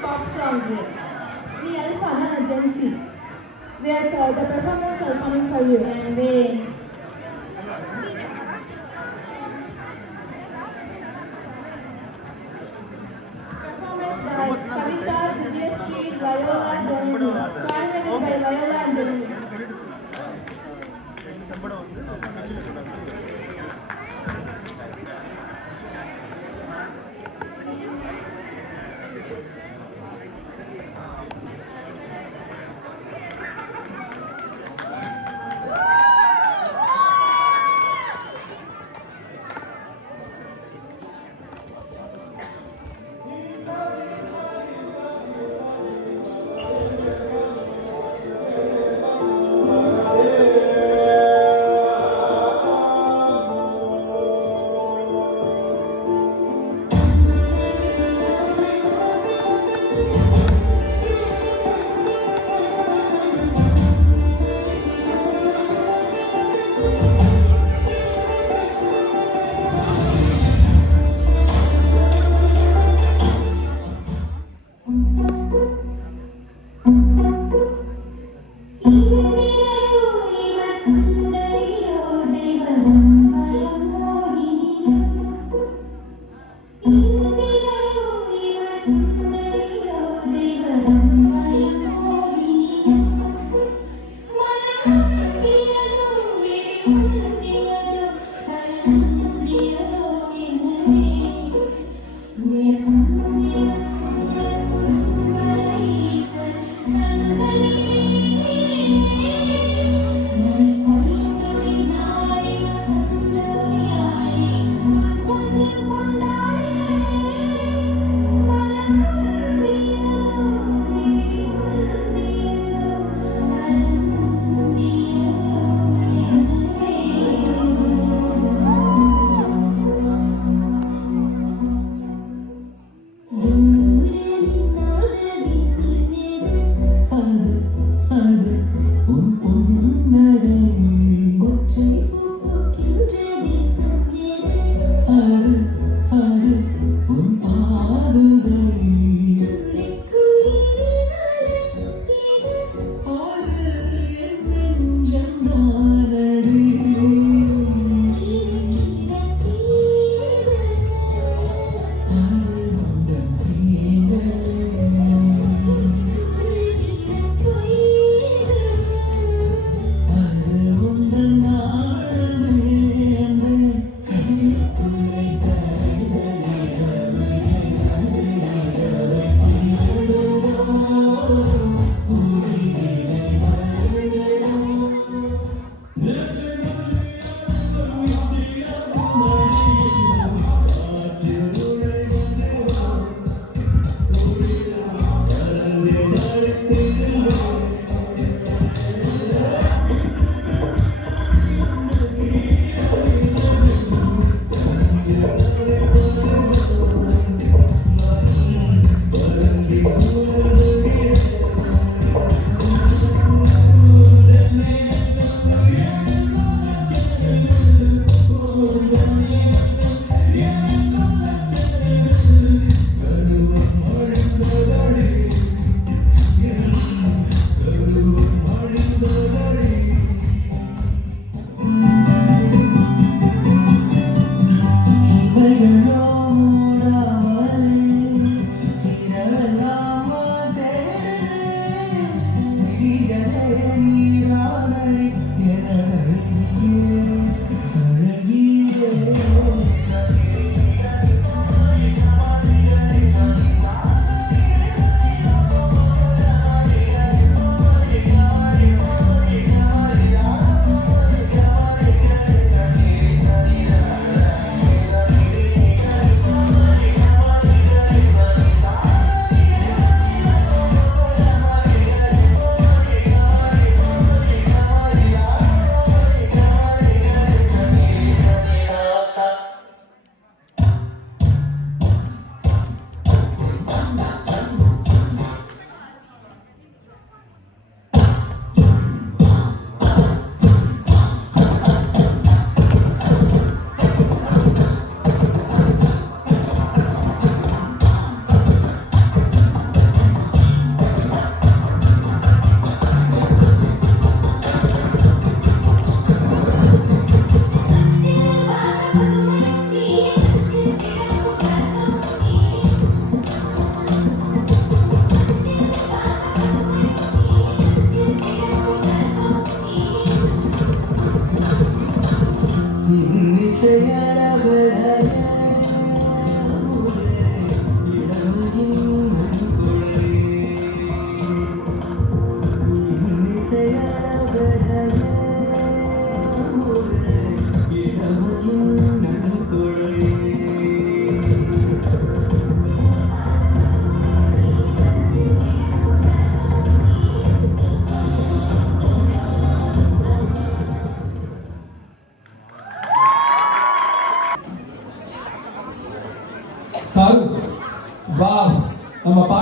pop songs. We Alpha and Gen Z. The performance are coming for you and they performance by Kavita, Divyasri, Viola, Janani. Coordinated by Viola and Janani.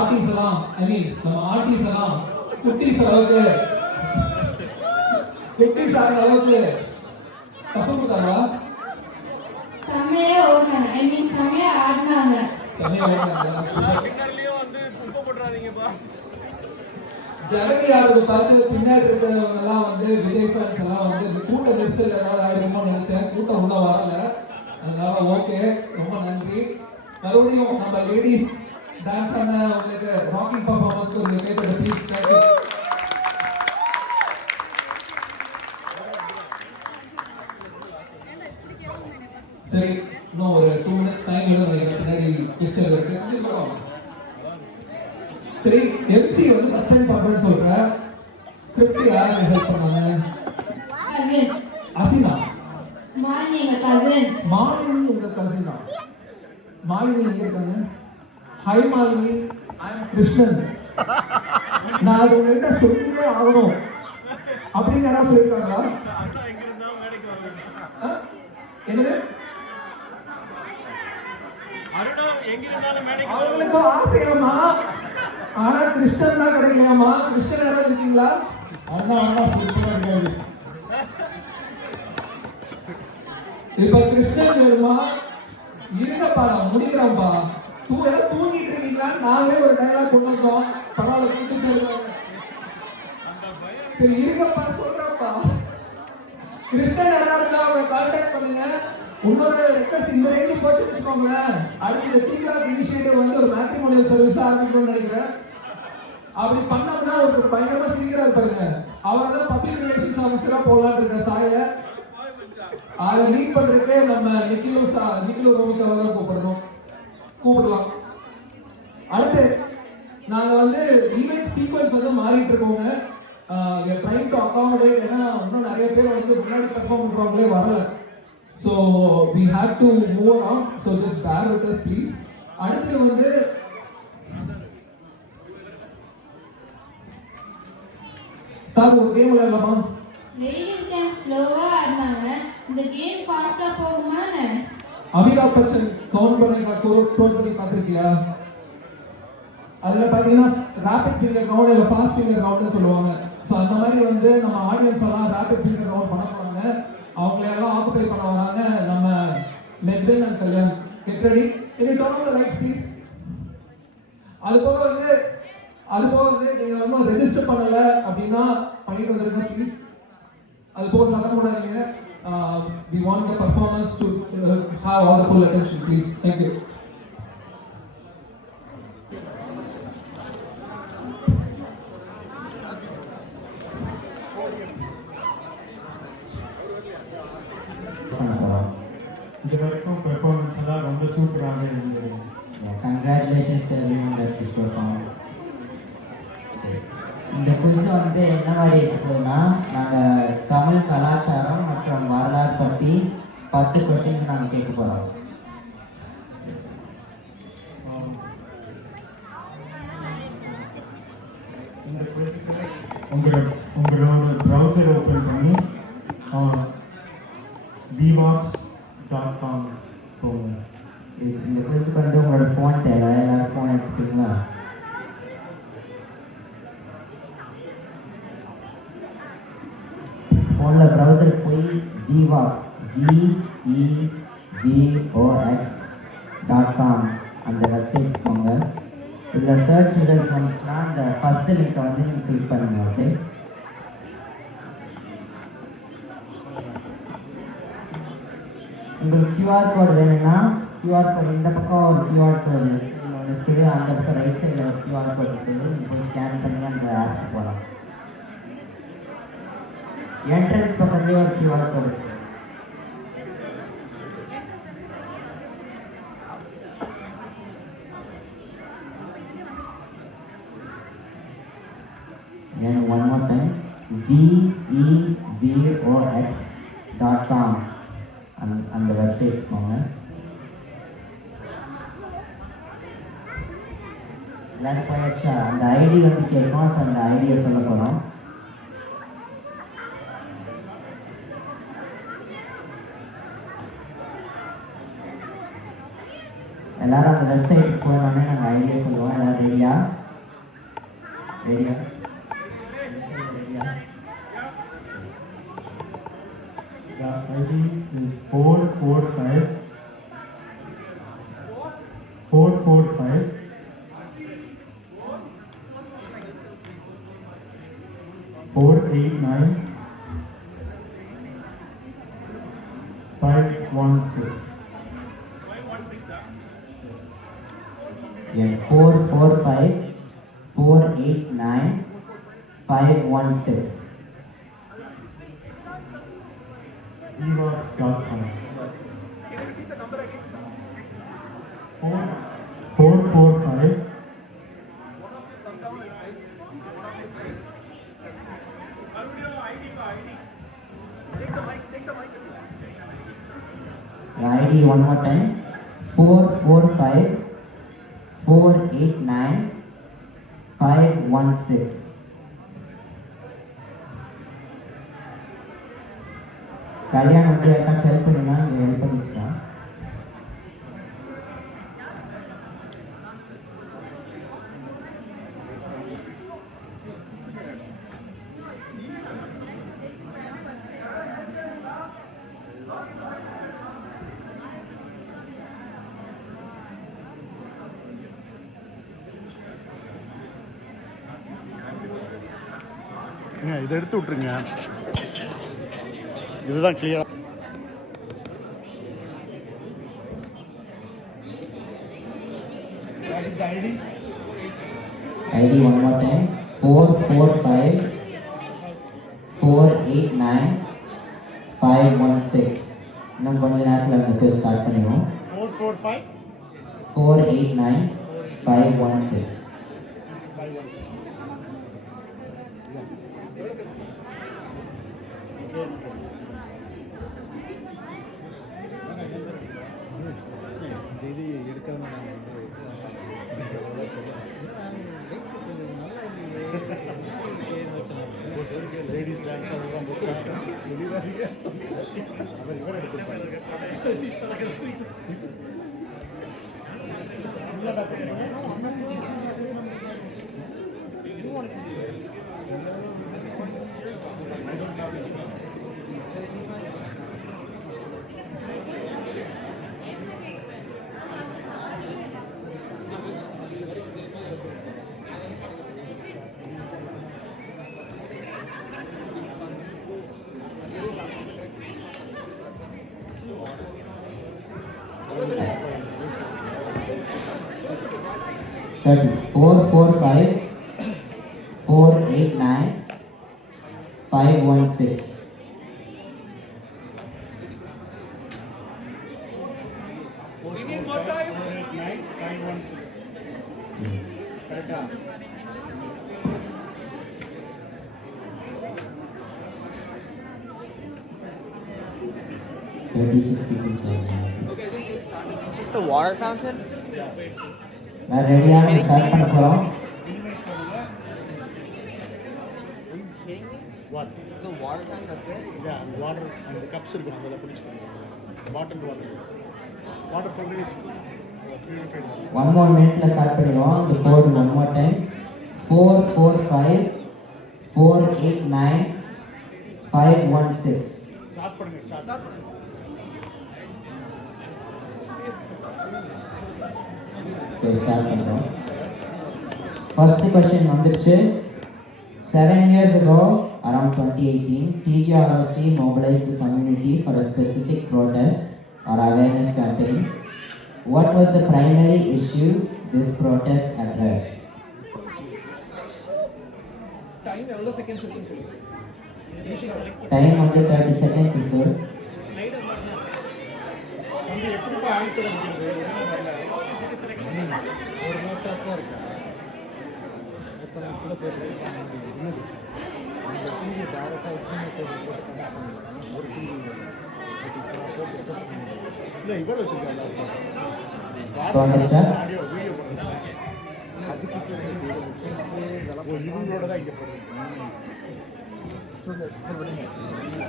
Artist எல்லாம் நம்ம artist எல்லாம் குட்டீஸ் அளவுக்கு குட்டீஸ் ஆகிற அளவுக்கு பசங்க செம்மையா ஓடுனாங்க. செம்மையா ஆடினாங்க. ஜனனி அவரை பார்த்து பின்னாடி இருக்கிறவங்க எல்லாம் விஜய் ஃபேன்ஸ் எல்லாம் கூட்ட நெரிசல் ஏதாவது ஆயிருமோ நினைச்சேன். கூட்டம் உள்ள வரல. அதனால ஓகே, ரொம்ப நன்றி. மறுபடியும் நம்ம லேடிஸ் டான்ஸ் ஆன உங்களுக்கு ராக்கிங் பர்ஃபார்மன்ஸ் ஒரு கேட்டது ப்ளீஸ். சரி, இன்னும் ஒரு 2 minutes டைம் நினைக்கிறேன். பின்னாடி கிஸ்ஸர் இருக்கு. சரி, எம்சி ஃபர்ஸ்ட் டைம் பார்க்கணும்னு சொல்றேன். ஸ்கிரிப்ட் யார் ஹெல்ப் பண்ணாங்க? அசினா. மாலினி எங்க கசின். மாலினி எங்க கசினா. மாலினி எங்க இருக்காங்க? ஹாய் மாலினி, ஐ அம் கிருஷ்ணன். நான் அது உங்ககிட்ட சொல்லியே ஆகணும் அப்படின்னு யாராவது சொல்லியிருக்காங்களா? என்னது? அவங்களுக்கு ஆசையாமா, ஆனா கிருஷ்ணன் தான் கிடைக்கலாமா? கிருஷ்ணன் யாராவது இருக்கீங்களா? அண்ணா சூப்பரா இருக்காரு. இப்ப கிருஷ்ணன் வேணுமா? இருங்கப்பா, நான் முடிக்கிறோம்ப்பா. தூங்கிட்டு இருக்கீங்களா? நாங்களே ஒரு டைலாக் கொண்டு வந்தோம். பரவாயில்ல, கூப்பிட்டு சரி இருங்கப்பா, சொல்றப்பா. கிருஷ்ணன் யாராவது இருந்தா அவங்களை கான்டாக்ட் பண்ணுங்க. இன்னொரு ரெக்வஸ்ட், இந்த ரேஞ்சுக்கு போட்டு வச்சுக்கோங்களேன். அடுத்து டீக்ராஃப் இனிஷியேட்டிவ் ஒரு மேட்ரிமோனியல் சர்வீஸ் ஆரம்பிக்கணும்னு நினைக்கிறேன். அப்படி பண்ணோம்னா ஒரு பயங்கரமா சீக்கிரம் இருப்பாங்க. அவரை தான் பப்ளிக் ரிலேஷன்ஸ் ஆஃபீஸரா போலான்னு இருக்க சாய. அதை லீட் பண்றதுக்கு நம்ம நிக்கிலோ ரோமிகாவை தான் கூப்பிடலாம். அடுத்து நாங்க ஈவென்ட் சீக்வன்ஸ் மாறிட்டு இருக்கோங்க. Trying to accommodate. ஏன்னா இன்னும் நிறைய பேர் முன்னாடி பெர்ஃபார்ம் பண்றவங்களே வரல. So we have to move on. So just bear with us, please. அடுத்து தாரு ஒரு கேம் விளையாடலாமா? லேடிஸ் டான்ஸ் ஸ்லோவா ஆடுனாங்க. இந்த கேம் ஃபாஸ்டா போகுமானே? அமிதாப் பச்சன் கவுண்ட் பண்ணி பார்த்திருக்கியா? அதுல பாத்தீங்கன்னா ரேபிட் ஃபிங்கர் ரவுண்ட் இல்ல ஃபாஸ்ட் ஃபிங்கர் ரவுண்ட்னு சொல்லுவாங்க. ஸோ அந்த மாதிரி நம்ம ஆடியன்ஸ் எல்லாம் ரேபிட் ஃபிங்கர் ரவுண்ட் பண்ண போறாங்க. அவங்களெல்லாம் ஆக்குபை பண்ண வராங்க நம்ம Medwin and Kalyan. Get ready. Turn on the lights please. அது போக நீங்க இன்னும் ரெஜிஸ்டர் பண்ணல அப்படின்னா பண்ணிட்டு வந்துருங்க ப்ளீஸ். அது போக சத்தம் போடாதீங்க. We want the performers to have all the full attention, please. Thank you. இது வரைக்கும் பெர்ஃபார்மன்ஸ் எல்லாம் ரொம்ப சூப்பராக இருந்தது. Congratulations to everyone that is performed. இந்த குவிஸ் என்ன மாதிரி இருக்குதுன்னா, நாங்கள் தமிழ் கலாச்சாரம் மற்றும் வரலாறு பற்றி 10 கொஸ்டின்ஸ் நாங்கள் கேட்க போகிறோம். இந்த குவிஸுக்கு உங்களோட ப்ரௌசர் ஓப்பன் பண்ணி vvox.com போங்க. இந்த குவிஸுக்கு உங்களோட ஃபோன் தேவை. எல்லாரும் ஃபோன் எடுத்துக்கிங்களா? ஃபோனில் ப்ரௌசருக்கு போய் vvox.com அந்த வெப்சைட் போங்க. இதில் சர்ச் ரிசல்ட்ஸ் வந்துச்சுன்னா அந்த ஃபஸ்ட்டு லிங்கை நீங்கள் கிளிக் பண்ணுங்க. ஓகே, உங்களுக்கு QR கோட் வேணும்னா QR கோட் இந்த பக்கம் ஒரு QR கோட் இருக்குது, அந்த பக்கம் ரைட் சைடில் ஒரு QR கோட் இருக்குது. நீங்கள் போய் ஸ்கேன் பண்ணி அந்த ஆப்புக்கு போகலாம். என்ட்ரன்ஸ் பக்கத்துலேயே ஒரு QR கோட் இருக்குது. Then one more time, vvox.com அந்த வெப்சைட் போங்க. எல்லாரும் போயாச்சா? அந்த ஐடி கேட்கும். அப்போ அந்த ஐடியை சொல்ல போகிறோம். எல்லாரும் அந்த வெப்சைட்டுக்கு போனோடனே நாங்கள் ஐடியா சொல்லுவோம். எல்லாம் ரெடியா? ரெடியா? The ID is 445 445 489 516. Yeah, 445 489 516. evox.com 445 The ID one more time. 445 489 516. கல்யாணம் வந்து யாருக்காச்சும் ஹெல்ப் பண்ணுன்னா இங்கே ஹெல்ப் பண்ணிக்கலாம். இதை எடுத்து விட்டுருங்க. இதுதான் கிளியரா. ID one more time. 445 489 516. இன்னும் கொஞ்ச நேரத்தில் அந்த quiz ஸ்டார்ட் பண்ணிடுவோம். 445 489 516. இது எடுக்காம லேடிஸ் டான்ஸ் அதெல்லாம் அவர் இவர் எடுத்துருப்பாங்க. Thirty 445 489 516. Is this the water fountain? நான் ரெடியாக ஸ்டார்ட் பண்ண போகிறோம். Are you kidding me? What? The water fountain, that's it? Yeah, water and the cups இருக்கும் அதில் பிடிச்சிக்கோங்க. Bottled water. Water filter is purified water. One more மினிட்ல start பண்ணிடுவோம். இந்த code one more time. 445 489 516. Start பண்ணுங்க. Start. Okay start பண்ணுறோம். First question வந்துருச்சு. 7 years ago, around 2018, TGROC mobilized the community for a specific protest or awareness campaign. What was the primary issue this protest addressed? Time எவ்வளோ seconds இருக்குன்னு சொல்லி Time வந்து 30 seconds இருக்கு. வந்து எப்படிப்பா answer அடிக்கிறது? ஒரு நோட்டாக தான் இருக்கா? இப்போ நான் கூட போயிருக்கேன். அந்த டிவி டேரெக்டாக எக்ஸ்பிளேட் போட்டு கனெக்ட் பண்ணுவாங்க. ஒரு டிவி போட்டு ஸ்டார்ட் பண்ணுவாங்க. இல்லை இவர் வச்சுருக்காங்க. வந்துருச்சா? ஆடியோ வீடியோ பண்ணுறாங்க. அதுக்கு இவங்களோட தான் இங்கே போடுறது.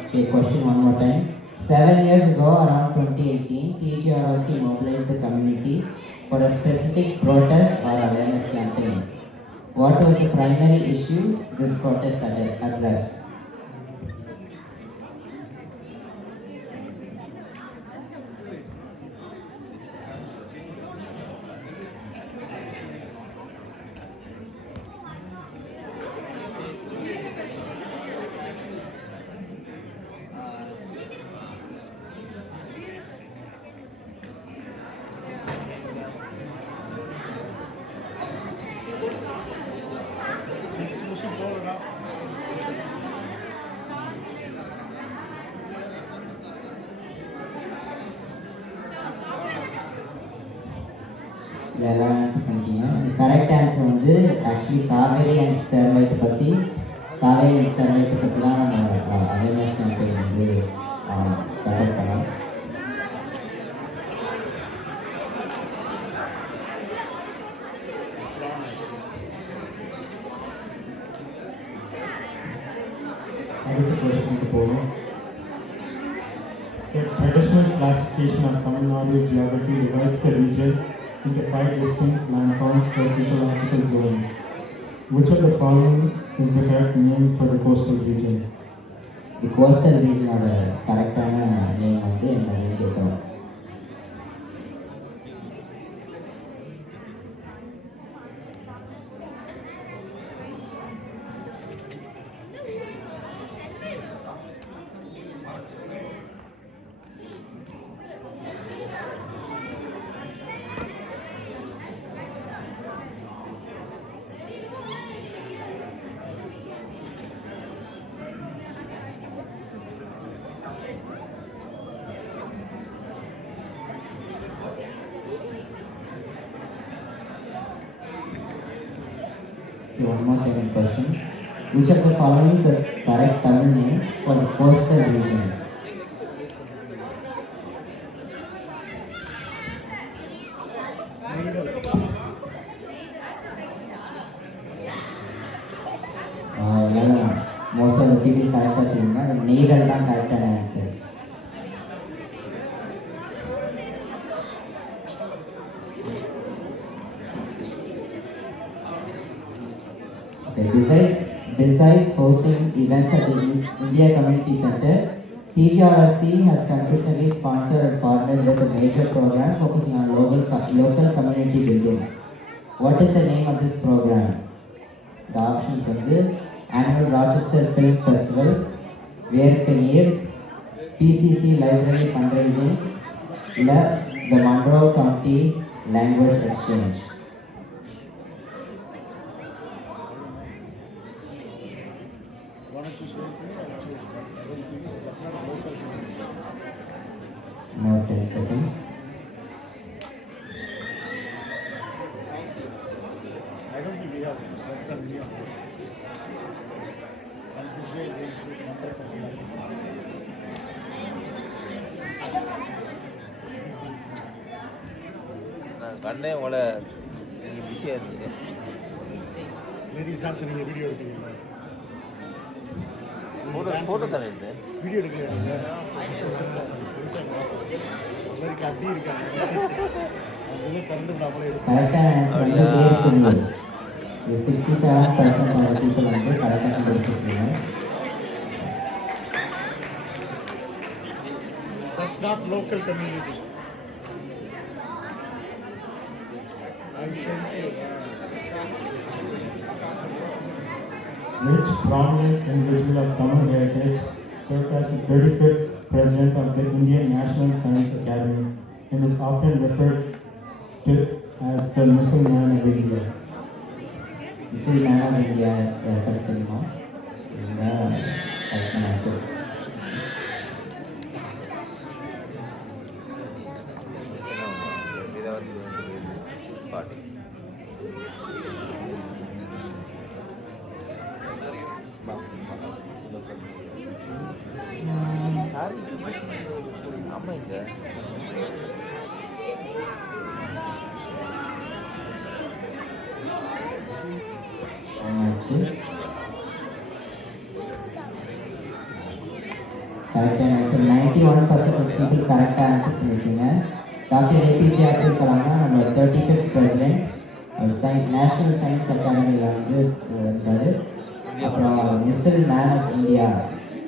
Okay, question one more time. 7 years ago, around 2018, TGROC mobilized the community for a specific protest or awareness campaign. What was the primary issue this protest addressed? இதெல்லாம் ஆன்சர் பண்ணிட்டீங்க. கரெக்ட் ஆன்சர் வந்து actually Kaveri and Sterlite பற்றி தான் நம்ம awareness campaign வந்து conduct பண்ணோம். அடுத்த கொஸ்டினுக்கு போகும். The traditional classification of Tamil Nadu's geography divides the region into 5 distinct landforms or ecological zones. Which of the following is the correct name for the coastal region? The coastal region கரெக்டான name வந்து என்னன்னு கேட்குறோம். One more time question. Which of the following is the correct Tamil name for the coastal region? Most of the people correct சொல்லுங்க. நெய்தல் தான் கரெக்டான answer. Besides hosting events at the India Community Center, TGRC has consistently sponsored and partnered with a major program focusing on local community building. What is the name of this program? The options are the Annual Rochester Film Festival, Verkanir, PCC Library Fundraising, the Monroe County Language Exchange. More 10 seconds. I don't think we have. That's the New York. And this way we choose number of நான் கண்ணே உங்களை நீங்கள் பிஸியாக இருந்தீங்க. Ladies dance நீங்கள் video எடுத்தீங்களா? Photo தானே எடுத்தேன். வீடியோ எடுக்கலையா? அமெரிக்கா அப்படி இருக்காங்க. அதெல்லாம் திறந்து விடாமலே எடுப்போம். கரெக்டான ஆன்சர் வந்து வேர்க்கனீர். இது 67% ஆஃப் பீப்புள் வந்து கரெக்டாக கண்டுபிடிச்சிருக்கீங்க. That's not local community. I sent you. Which prominent individual of Tamil heritage served as the 35th President of the Indian National Science Academy and is often referred to as the Missile Man of India? Missile Man of India யாருக்காச்சும் தெரியுமா? இல்லை கரெக்டான answer. பாட்டி sorry ஆமாம் இங்கே கரெக்டான answer. 91% of people கரெக்டாக answer பண்ணியிருக்கீங்க. டாக்டர் ஏபிஜே அப்துல் கலாம் தான் நம்ம 35th பிரசிடென்ட். நேஷனல் சயின்ஸ் அகாடமியில் வந்து இருந்தார். அப்புறம் மிஸ்ஸில் மேன் ஆஃப் இந்தியா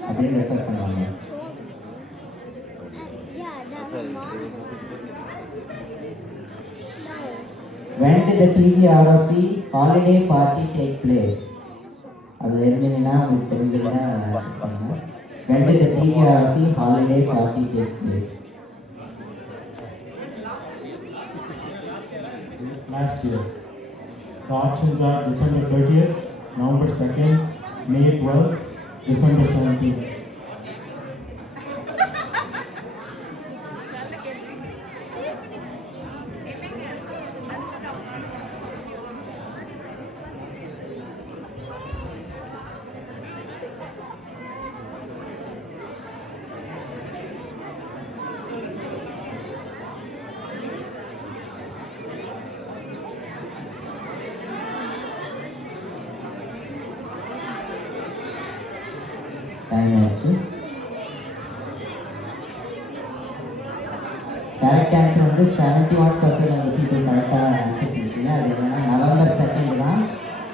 அப்படின்னு ரெஃபர் பண்ணுவாங்க. When did the TGROC holiday party take place? அது இருந்தீங்கன்னா உங்களுக்கு தெரிஞ்சுன்னா ஆன்சர் பண்ணுங்க. When did the TGROC holiday party take place? Last year. The options are December 30th, November 2nd, May 12th, December 17th. Time also. Correct answer வந்து 71% of the people கரெக்டாக answer பண்ணிட்டீங்க. அது என்னன்னா November 2nd தான்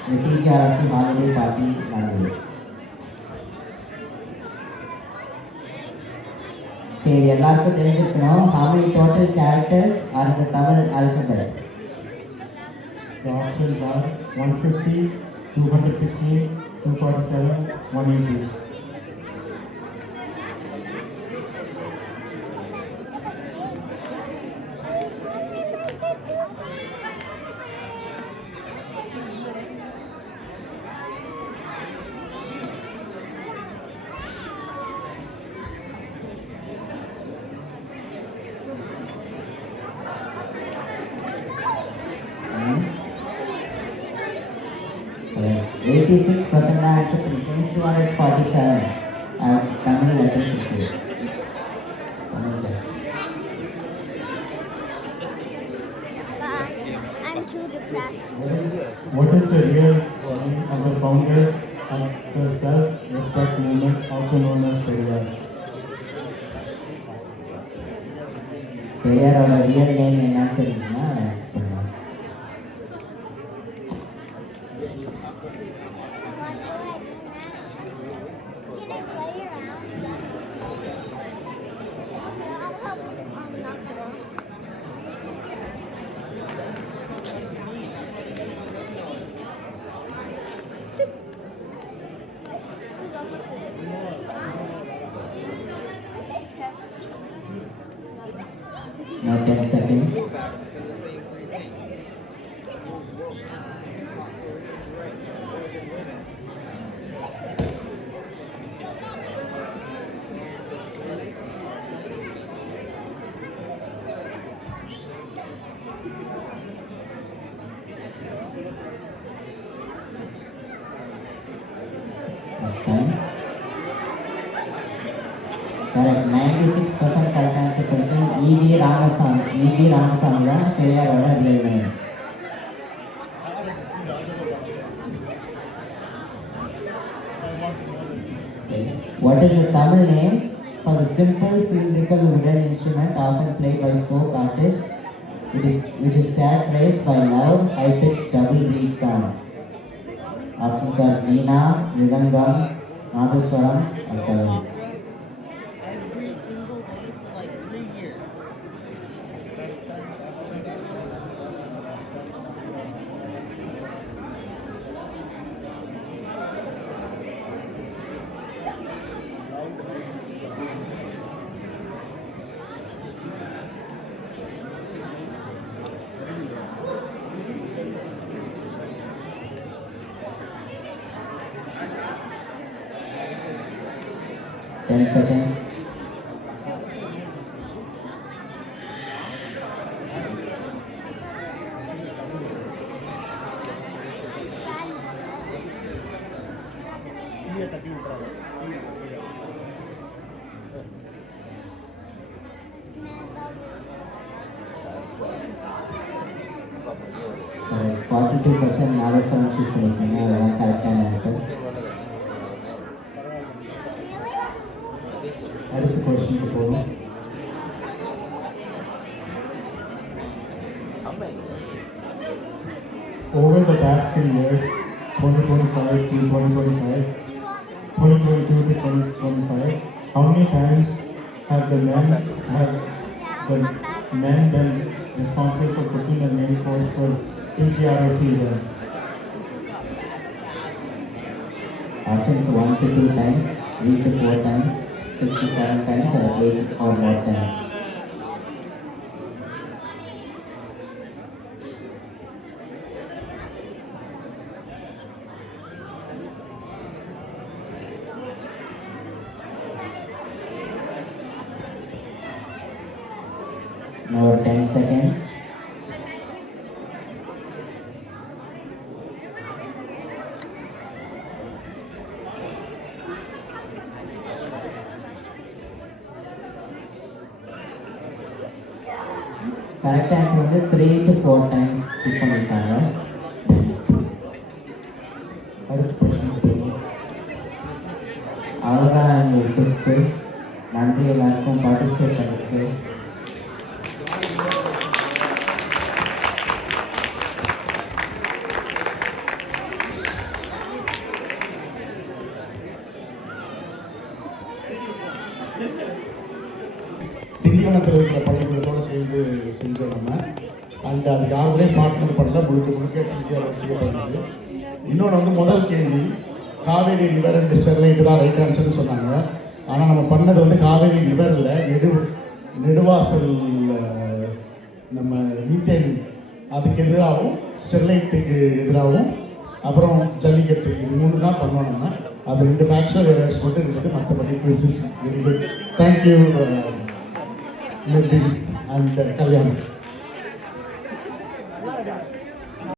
இந்த TGROC holiday party நடந்தது. சரி, எல்லாருக்கும் தெரிஞ்சிருக்கணும். How many total characters are in the Tamil alphabet? The options are 150, 216, 247, 180. Correct. 86% answer பண்ணிருக்கீங்க. 247 தமிழ் லெட்டர்ஸ் இருக்கு. I'm too depressed. What is the real name of the founder of the self-respect movement, also known as Periyar? பெரியாரோட real name என்னன்னு தெரியுமா? Answer பண்ணுங்க. Can I play around? I'll help knock it off. Now 10 seconds. Last time. Correct. 96% correct answer பண்ணிருக்கோம். E.V. Ramasamy. E.V. Ramasamy தான் பெரியாரோட real name. What is the Tamil name for the simple cylindrical wooden instrument often played by folk artists, which is characterized by loud, high-pitched double beat sound? Options are Veena, Mridangam, Nadaswaram, or Talam. Every single day for like 3 years. Ten seconds. Correct. 42% Nadaswaram choose பண்ணிருக்கீங்க. அதான் கரெக்டான answer. அடுத்த கொஸ்டினுக்கு போகணும். past 3 years, 2025 to 2025, 2022 to 2025, how many times have the men been responsible for cooking the main course for TGROC events? Options 1 to 2 times, 3 to 4 times, 6 to 7 times, or 8 or more times. Now 10 seconds. Correct answer வந்து 3 to 4 times click பண்ணிருக்காங்க. அடுத்த question. அவ்வளோதான் எங்கள் test. நன்றி எல்லாருக்கும் participate பண்ணிருக்கு. திண்டிவனத்தில் இருக்கிற பள்ளிக்கூடத்தோடு சேர்ந்து செஞ்சோம் நம்ம. அந்த அதுக்கு யாருமே பார்ட்னர் பண்ணல, முழுக்க டிசிஆர் செய்யப்படுறது. இன்னொன்று வந்து முதல் கேள்வி காவேரி ரிவர் அண்ட் ஸ்டெர்லைட் தான் ரைட் ஆன்சர்னு சொன்னாங்க. ஆனால் நம்ம பண்ணது வந்து காவேரி ரிவரில் நெடுவாசல் நம்ம மீத்தேன் அதுக்கு எதிராகவும் ஸ்டெர்லைட்டுக்கு எதிராகவும் அப்புறம் ஜல்லிக்கட்டு இது 3 தான் பண்ணோம் நம்ம. அது 2 ஃபேக்சுவல் எரர்ஸ் மட்டும் இருக்குது, மற்றபடி quizzes very good. Thank you. And Kalyan.